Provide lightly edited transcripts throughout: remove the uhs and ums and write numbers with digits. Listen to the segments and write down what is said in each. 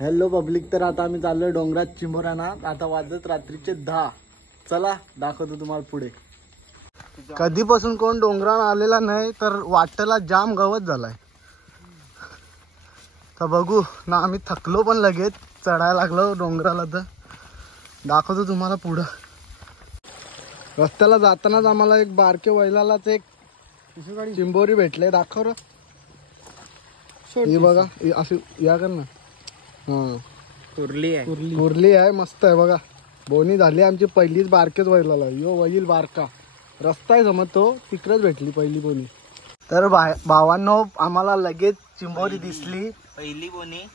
Hello public, तर आता आम्ही चाललोय डोंगरात चिंबोऱ्यांना. आता वाजत रात्रीचे 10. चला दाखवतो तुम्हाला पुढे. कधीपासून कोण डोंगरावर आलेला नाही तर वाटेला जाम गवत झालाय. तर बघू ना, आम्ही थकलो पण लगेच चढायला लागलो डोंगराला. तर दाखवतो तुम्हाला पुढं. रस्त्याला जातानाच आम्हाला एक बारके वैलालाच एक चिंबोरी भेटले. दाखव र. ही बघा अशी या कर ना. हा कुर्ली आहे, मस्त आहे बघा. बोनी झाली आमची पहिलीच बारकेच वैलाला. यो वैल बारका रस्ता आहे समजतो, तिकडेच भेटली पहिली बोनी. तर भावांनो, आम्हाला लगेच चिंबोरी दिसली. पहिली बोनी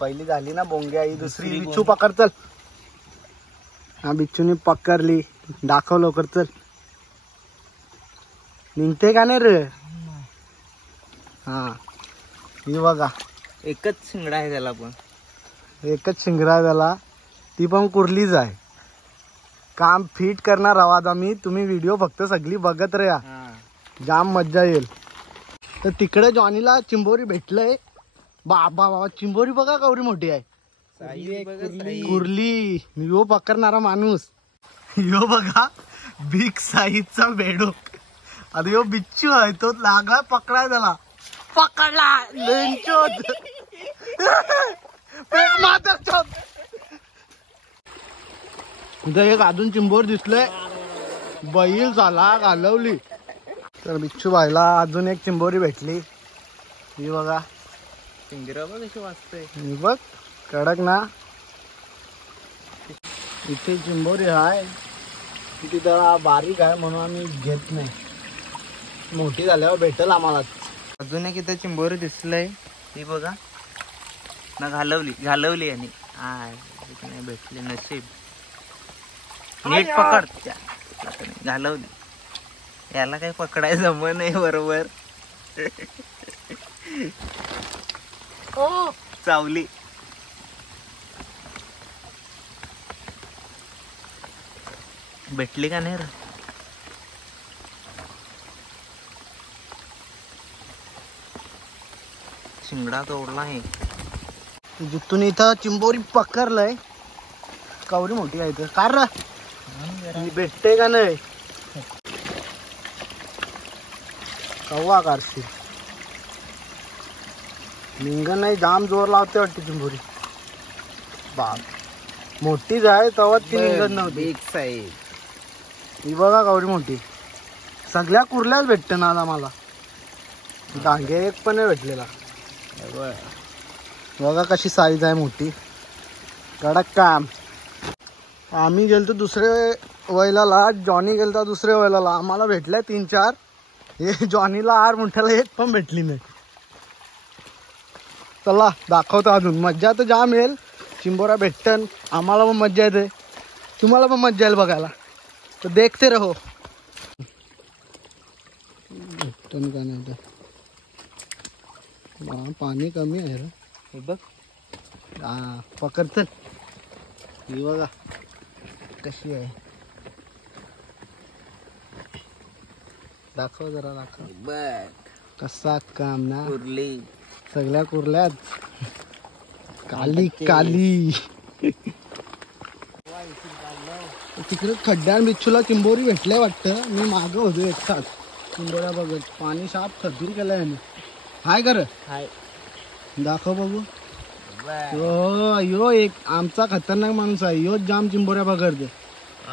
पहिली झाली ना बोंग्या. ही दुसरी. बिच्छू पकड चल. हा बिच्छूनी पकडली. दाखव लवकर चल. निघते का नाही रे. हा ही बघा, एकच शिंगडा आहे त्याला, पण एकच शिंगरा आहे त्याला. ती पण कुर्लीच आहे. काम फिट करणार आवाज आम्ही. तुम्ही व्हिडिओ फक्त सगळी बघत राहा, जाम मज्जा येईल. तर तिकडे जॉनीला चिंबोरी भेटलंय. बाबा बाबा, चिंबोरी बघा कवरी मोठी आहे. कुर्ली. यो पकडणारा माणूस. यो बघा बिग साईजचा बेडूक. आता यो बिच्छू आहे, तो लागा पकडाय त्याला. पकडला लेंचोद. इथं एक अजून चिंबोर दिसलंय. बैल झाला घालवली. तर बिच्छू भाईला अजून एक चिंबोरी भेटली. ही बघा, शिंगरा बघ कशी वाजतंय. बघ कडक ना. इथे चिंबोरी आहे, ती जरा बारीक आहे म्हणून आम्ही घेत नाही. मोठी झाल्यावर भेटेल आम्हाला. अजून एक इथं चिंबोरी दिसलंय. ती बघा ना, घालवली आणि नाही भेटली. नशीब. नीट पकड. घालवली. याला काही पकडायचं जमत नाही बरोबर. चावली. भेटली का नाही रे. शिंगडा तोडला आहे. जिथून इथं चिंबोरी पकडलंय. कवरी मोठी आहे इथं. कार भेटते का नाही. कव्वा काढशील. लिंगण नाही, जाम जोर लावते वाटते चिंबोरी. बाप मोठीच आहे तेव्हा ती लिंगण नव्हती. एक साईज. ही बघा कवरी मोठी. सगळ्या कुर्ल्याच भेटते ना आम्हाला. डांगे एक पण नाही भेटलेला. बघा कशी साईज आहे मोठी. कडक काम. आम्ही गेलतो दुसरे वैलाला, जॉनी गेलता दुसऱ्या वैलाला. आम्हाला भेटल्या 3-4. हे जॉनीला 8 मुठ्याला एक पण भेटली नाही. चला दाखवतो अजून. मज्जा तर जाम येईल. चिंबोरा भेटन, आम्हाला पण मज्जा येते, तुम्हाला पण मज्जा येईल बघायला. तर देखते रहो. भेटन का नाही तर. पाणी कमी आहे रे. हे बघ. हा पकड चल. ही बघा कशी आहे. दाखव जरा, दाखव. बघ कसा काम ना. कुर्ली. सगळ्या कुर्ल्यात काली काली. तिकडे खड्ड्यात बिच्छूला चिंबोरी भेटल्या वाटतं. मी मागं होतो एकटाच चिंबोऱ्या बघत. पाणी साफ खजूर केलंय याने. हाय कर. हाय. दाखव बघू. यो एक आमचा खतरनाक माणूस आहे. यो जाम चिंबोऱ्या पकडते.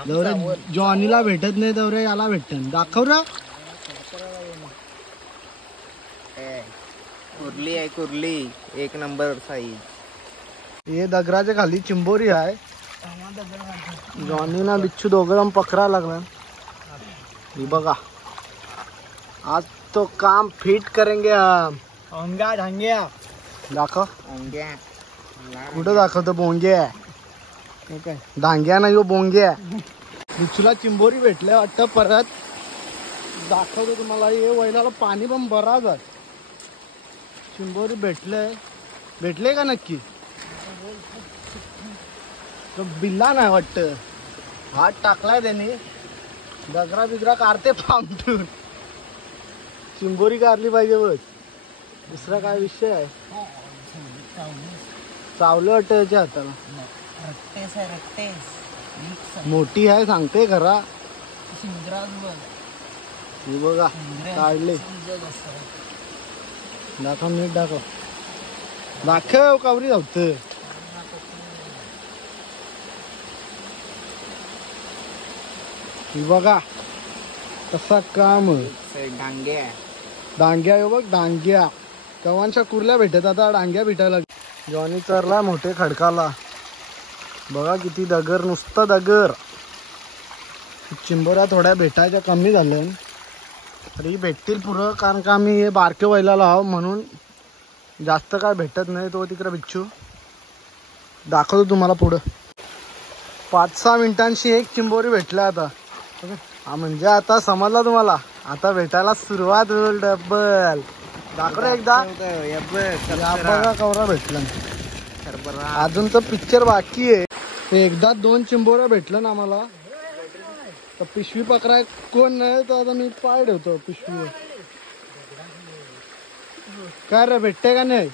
जवळ जॉनीला भेटत नाही तेवढ्या याला भेटत. दाखव रा. कुर्ली आहे, कुर्ली. एक नंबर साईज. हे दगडाच्या खाली चिंबोरी आहे. जॉनी ना बिच्छू दोघं पकडायला लागला. ही बघा, आज तो काम फिट करेंगे हम. ओंगा ढांग्या. दाखव. कुठं दाखवतो. बोंग्या. डांग्या ना यो बोंग्या. बिच्छूला चिंबोरी भेटल्या वाटतं. परत दाखवतो तुम्हाला. हे वैलाला पाणी पण बराच आहे. चिंबोरी भेटले का नक्की. तो बिल्ला नाही वाटतं. हात टाकलाय त्याने. दगरा बिगरा काढते पामटून. चिंबोरी कारली पाहिजे बस, दुसरा काय विषय आहे. चावलं वाटतं त्याच्या हाताला. मोठी आहे सांगते खरा. हे बघा काढले. दाखव नीट दाखव. दाखव कावरी जाऊत. ही बघा कसा काम. डांग्या आहे बघ डांग्या. कवांच्या कुर्ल्या भेटत आता डांग्या भेटायला. जॉनी चरला मोठे खडकाला. बघा किती दगर, नुसतं दगर. चिंबोऱ्या थोड्या भेटायच्या कमी झाल्या तरी भेटतील पुरं, कारण का आम्ही हे बारके वैलाला आहो म्हणून जास्त काय भेटत नाही. तो तिकडे बिच्छू दाखवतो तुम्हाला पुढं. 5-6 मिनिटांशी एक चिंबोरी भेटल्या आता. हा म्हणजे आता समजला तुम्हाला, आता भेटायला सुरुवात होईल. डबल दाखव एकदा. बघा कवरा भेटला. अजून तर पिक्चर बाकी आहे. एकदा 2 चिंबोऱ्या भेटलं ना आम्हाला. तर पिशवी पकडाय कोण नाही तर आता मी पाय ठेवतो पिशवी. काय रे भेटते का नाही?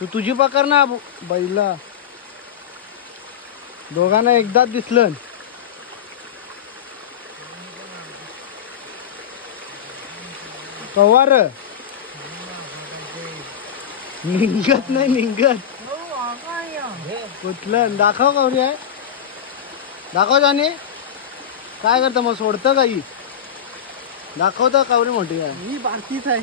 तू तुझी पकड ना बैला. दोघांना एकदाच दिसलं. कवार निघत नाही निघत. कुठलं दाखव कवरी आहे. दाखव जाणे काय करतं मग सोडतं काही. दाखवतं कवरी मोठी आहे. ही बारकीच आहे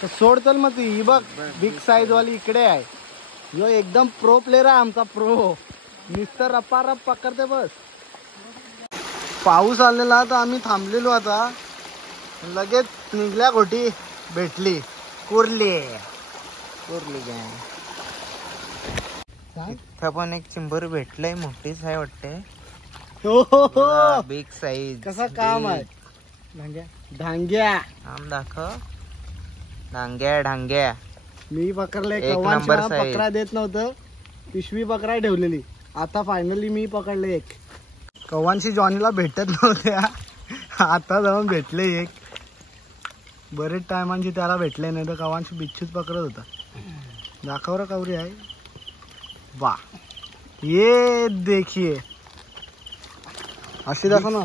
तर सोडतल मग ती. ही बघ बिग साईज वाली इकडे आहे. यो एकदम प्रो प्लेअर आहे आमचा. प्रो नुसतं रपारप पकडते बस. पाऊस आलेला तर आम्ही थांबलेलो. आता लगेच निघल्या गोटी भेटली. कुर्ली इथं पण एक चिंबोरी भेटलंय. मोठीच आहे वाटते. Big size. कसा काम आहे. ढांग्या आम दाखव. ढांग्या मी पकडले. एक नंबर size. पकडा देत नव्हतं. पिशवी पकडाय ठेवलेली. आता फायनली मी पकडले एक. कव्वांशी जॉनीला भेटत नव्हत्या. आता जाऊन भेटले एक. बरेच टायमांची त्याला भेटले नाही तर कव्वांशी बिच्छूच पकडत होता. दाखव कवरी आहे. वा ये देखिए अशी दाखव ना.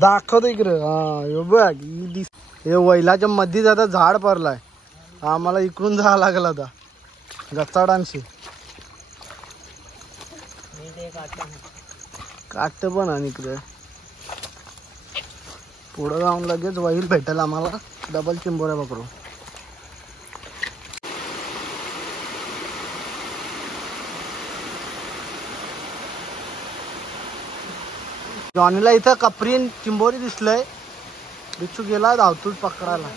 दाखवतो इकडे. हा बघ हे वैलाच्या मध्येच आता झाड पडलाय. आम्हाला इकडून जावं लागलं आता गचाडांशी. काट पण आणि इकडे पुढं जाऊन लगेच वैल भेटेल आम्हाला. डबल चिंबोऱ्या पकडू. जॉनीला इथं कपरी चिंबोरी दिसलंय. बिच्छू गेला धावतूच पकडायला.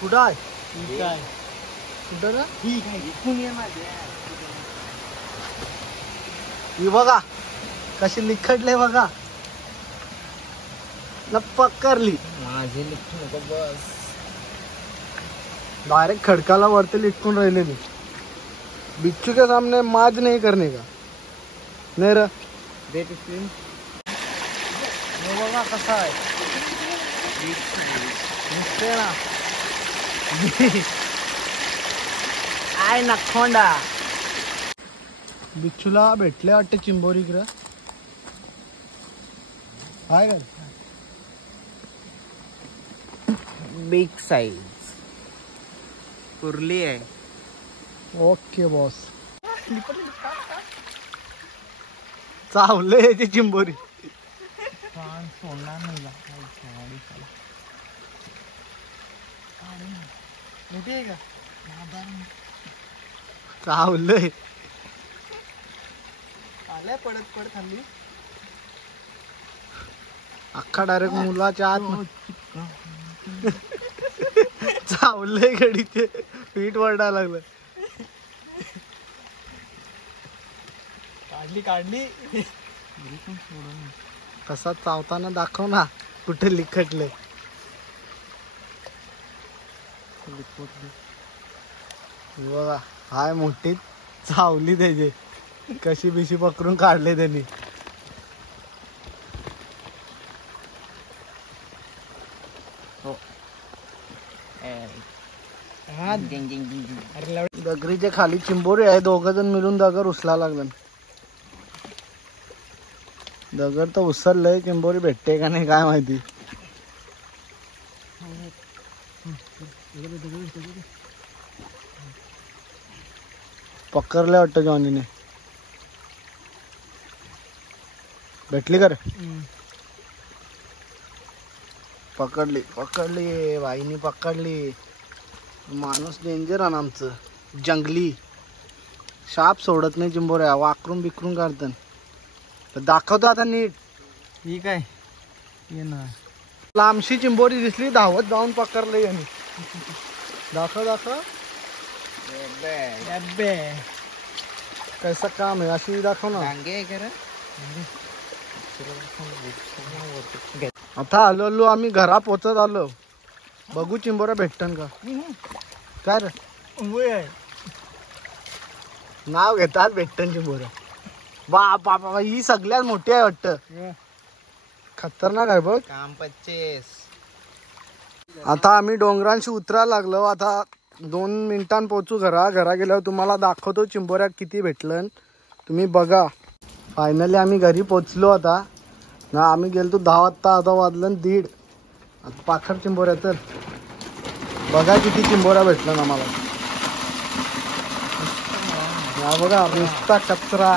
कुठं आहे कुठं ना. ही बघा कशी निखटले बघा. पकडली. माझे लिखू नको बस. डायरेक्ट खडकाला वरती लिटकून राहिलेली. बिच्छू के सामने माज नहीं करने का. नाही र बघा कसा आहे. दिसते ना. आय नखोंडा. बिच्छूला भेटले वाटते चिंबोरी इकडं. हाय का बिग साईज कुर्ली आहे. Okay boss. चावले याची चिंबोरी. सोडणार नाही. मोठी आहे का. चावलंय. आल्या पडत पडत हल्ली. अख्खा डायरेक्ट मुलाच्या आत चावलंय गडी. ते पीठ वरडायला लागलं. काढली कसा चावताना दाखव ना. कुठे लिखटले. बघा हाय मोठी चावली त्याचे. कशी बिशी पकडून काढले त्यांनी. जे खाली चिंबोरी आहे दोघ जण मिळून दगड उचला लागलं. दगड तर उसरलंय, चिंबोरी भेटते का नाही काय माहिती. पकडले वाटतं जॉनीने. भेटली का रे? पकडली पकडली बाईनी पकडली. माणूस डेंजर आहे ना आमचं, जंगली. साप सोडत नाही चिंबोऱ्या, वाकरून बिकरून काढतात. तर दाखवतो आता नीट. ठीक आहे, ये ना. लांबशी चिंबोरी दिसली, धावत जाऊन पकडले यांनी. दाखव दाखव. कैसा काम आहे अशी दाखव ना. आता आलो आम्ही घरा पोचत आलो. बघू चिंबोऱ्या भेटतन का काय रे. नाव घेतात भेटतन चिंबोऱ्या. बाबा ही सगळ्यात मोठी आहे वाटतं. खतरनाक आहे बघ. काम 25. आता आम्ही डोंगरांशी उतरायला लागलो. आता 2 मिनिटांनी पोहोचू घरा गेल्यावर तुम्हाला दाखवतो चिंबोऱ्या किती भेटलं. तुम्ही बघा. फायनली आम्ही घरी पोचलो. आता ना आम्ही गेलतो 10 वाजता, आता वाजलं 1:30. आता पाखर चिंबोऱ्या. तर बघा किती चिंबोऱ्या भेटलं ना मला. बघा नुसता कचरा.